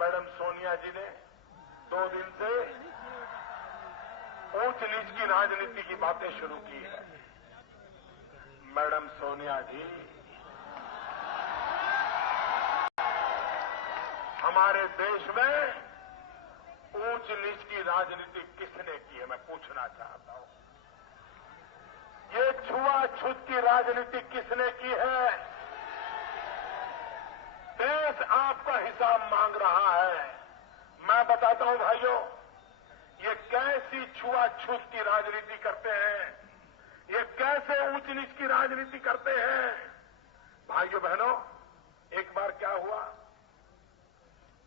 Madam Sonia जी ने 2 दिन से ऊंच नीच की राजनीति की बातें शुरू की है। मैडम सोनिया जी, हमारे देश में ऊंच नीच की राजनीति किसने की है, मैं पूछना चाहता हूं। ये छुआछूत की राजनीति किसने की है? देश आपका हिसाब मांग रहा है। मैं बताता हूं भाइयों, ये कैसी छुआछूत की राजनीति करते हैं, ये कैसे ऊंच नीच की राजनीति करते हैं। भाइयों बहनों, एक बार क्या हुआ,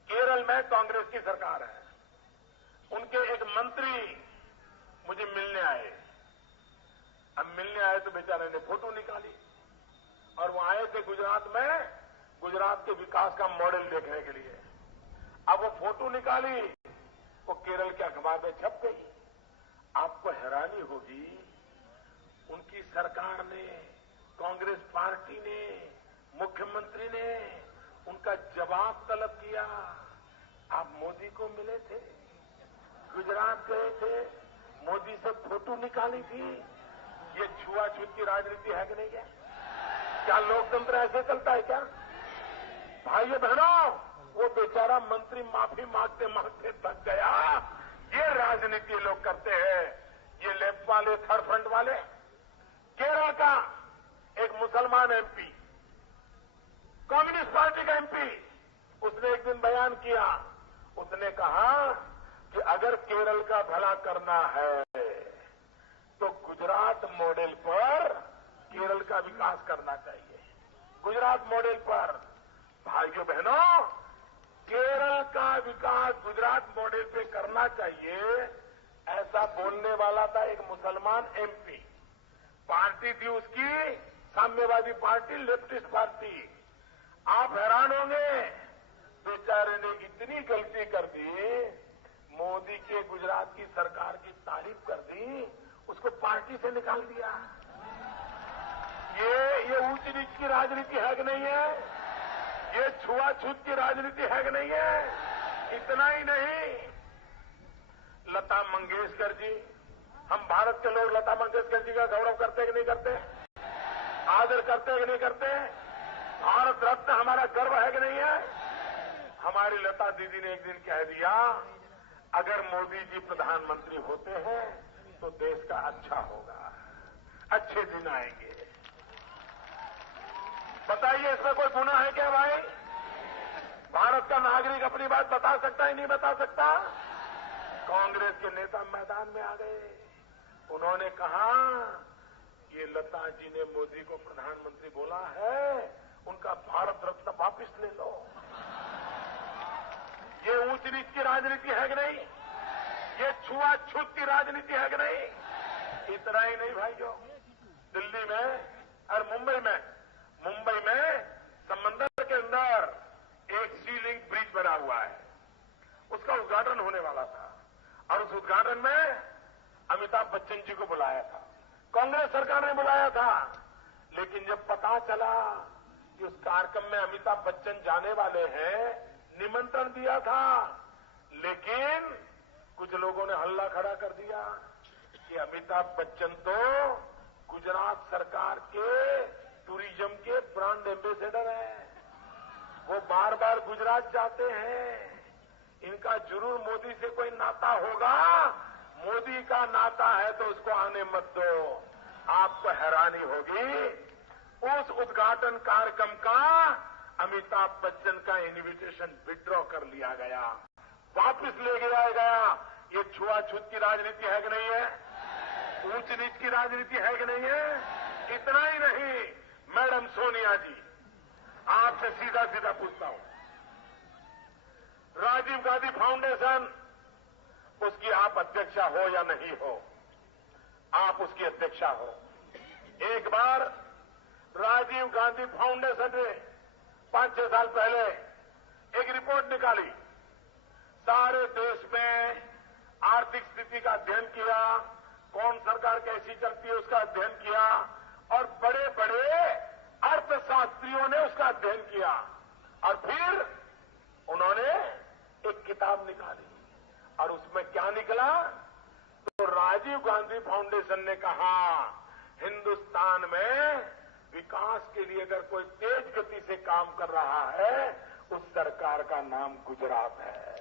केरल में कांग्रेस की सरकार है, उनके एक मंत्री मुझे मिलने आए। अब मिलने आए तो बेचारे ने फोटो निकाली और वो आए थे गुजरात में, गुजरात के विकास का मॉडल देखने के लिए। अब वो फोटो निकाली, वो केरल के अखबार में छप गई। आपको हैरानी होगी, उनकी सरकार ने, कांग्रेस पार्टी ने, मुख्यमंत्री ने उनका जवाब तलब किया। आप मोदी को मिले थे, गुजरात गए थे, मोदी से फोटो निकाली थी। ये छुआछूत की राजनीति है कि नहीं है? क्या लोकतंत्र ऐसे चलता है क्या? भाइयों बहनों, वो बेचारा मंत्री माफी मांगते मांगते थक गया। ये राजनीति लोग करते हैं, ये लेफ्ट वाले, थर्ड फ्रंट वाले। केरल का एक मुसलमान एमपी, कम्युनिस्ट पार्टी का एमपी, उसने एक दिन बयान किया। उसने कहा कि अगर केरल का भला करना है तो गुजरात मॉडल पर केरल का विकास करना चाहिए। गुजरात मॉडल पर। भाइयों बहनों, केरल का विकास गुजरात मॉडल पे करना चाहिए, ऐसा बोलने वाला था एक मुसलमान एमपी। पार्टी थी उसकी साम्यवादी पार्टी, लेफ्टिस्ट पार्टी। आप हैरान होंगे, बेचारे ने इतनी गलती कर दी, मोदी के गुजरात की सरकार की तारीफ कर दी, उसको पार्टी से निकाल दिया। ये ऊंच नीच की राजनीति है कि नहीं है? ये छुआछूत की राजनीति है कि नहीं है? इतना ही नहीं, लता मंगेशकर जी, हम भारत के लोग लता मंगेशकर जी का गौरव करते कि नहीं करते? आदर करते कि नहीं करते? भारत रत्न हमारा गर्व है कि नहीं है? हमारी लता दीदी ने एक दिन कह दिया, अगर मोदी जी प्रधानमंत्री होते हैं तो देश का अच्छा होगा, अच्छे दिन आएंगे। बताइए, इसमें कोई गुनाह है क्या भाई? भारत का नागरिक अपनी बात बता सकता है, नहीं बता सकता? कांग्रेस के नेता मैदान में आ गए। उन्होंने कहा, ये लता जी ने मोदी को प्रधानमंत्री बोला है, उनका भारत रत्न वापस ले लो। ये ऊंच नीच की राजनीति है कि नहीं? ये छुआछूत की राजनीति है कि नहीं? इतना ही नहीं भाइयों, दिल्ली में और मुंबई में समंदर के अंदर एक सी लिंक ब्रिज बना हुआ है, उसका उद्घाटन होने वाला था और उस उद्घाटन में अमिताभ बच्चन जी को बुलाया था, कांग्रेस सरकार ने बुलाया था। लेकिन जब पता चला कि उस कार्यक्रम में अमिताभ बच्चन जाने वाले हैं, निमंत्रण दिया था, लेकिन कुछ लोगों ने हल्ला खड़ा कर दिया कि अमिताभ बच्चन तो गुजरात सरकार के टूरिज्म के ब्रांड एम्बेसडर हैं, वो बार बार गुजरात जाते हैं, इनका जरूर मोदी से कोई नाता होगा, मोदी का नाता है तो उसको आने मत दो। आपको हैरानी होगी, उस उद्घाटन कार्यक्रम का अमिताभ बच्चन का इन्विटेशन विड्रॉ कर लिया गया, वापस ले गया। ये छुआछूत की राजनीति है कि नहीं है? ऊंच नीच की राजनीति है कि नहीं है? इतना ही नहीं, मैडम सोनिया जी, आपसे सीधा सीधा पूछता हूं, राजीव गांधी फाउंडेशन, उसकी आप अध्यक्षा हो या नहीं हो, आप उसकी अध्यक्षा हो। एक बार राजीव गांधी फाउंडेशन ने 5-6 साल पहले एक रिपोर्ट निकाली, सारे देश में आर्थिक स्थिति का अध्ययन किया, कौन सरकार कैसी चलती है उसका अध्ययन किया, और बड़े बड़े अर्थशास्त्रियों ने उसका अध्ययन किया, और फिर उन्होंने किताब निकाली और उसमें क्या निकला? तो राजीव गांधी फाउंडेशन ने कहा हिंदुस्तान में विकास के लिए अगर कोई तेज गति से काम कर रहा है उस सरकार का नाम गुजरात है।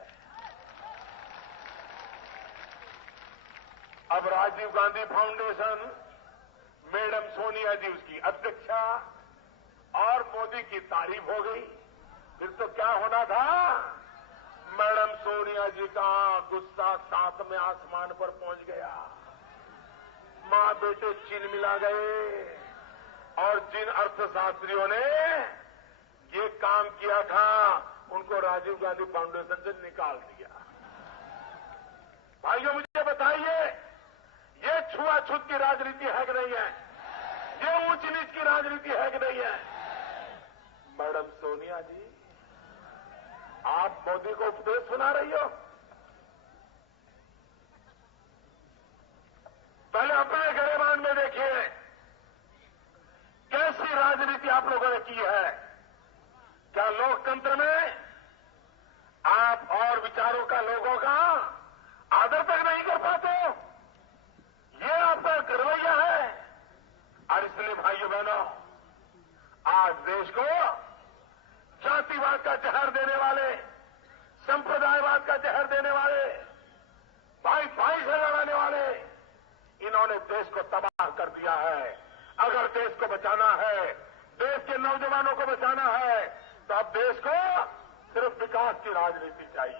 अब राजीव गांधी फाउंडेशन, मैडम सोनिया जी उसकी अध्यक्षा और मोदी की तारीफ हो गई। फिर तो क्या होना था? मैडम सोनिया जी का गुस्सा 7वें आसमान पर पहुंच गया। मां बेटे चीन मिला गए और जिन अर्थशास्त्रियों ने ये काम किया था उनको राजीव गांधी फाउंडेशन से निकाल दिया। भाइयों मुझे बताइए, ये छुआछूत की राजनीति है कि नहीं है? ये ऊंच नीच की राजनीति है कि नहीं है? मैडम सोनिया जी, आप मोदी को उपदेश सुना रही हो? पहले अपने गिरेबान में देखिए कैसी राजनीति आप लोगों ने की है। क्या लोकतंत्र में आप और विचारों का, लोगों का आदर तक नहीं कर पाते हो? ये आपका रवैया है। और इसलिए भाइयों बहनों, आज देश को जातिवाद का जहर देने वाले, संप्रदायवाद का जहर देने वाले, भाई भाई से लड़ाने वाले, इन्होंने देश को तबाह कर दिया है। अगर देश को बचाना है, देश के नौजवानों को बचाना है, तो अब देश को सिर्फ विकास की राजनीति चाहिए।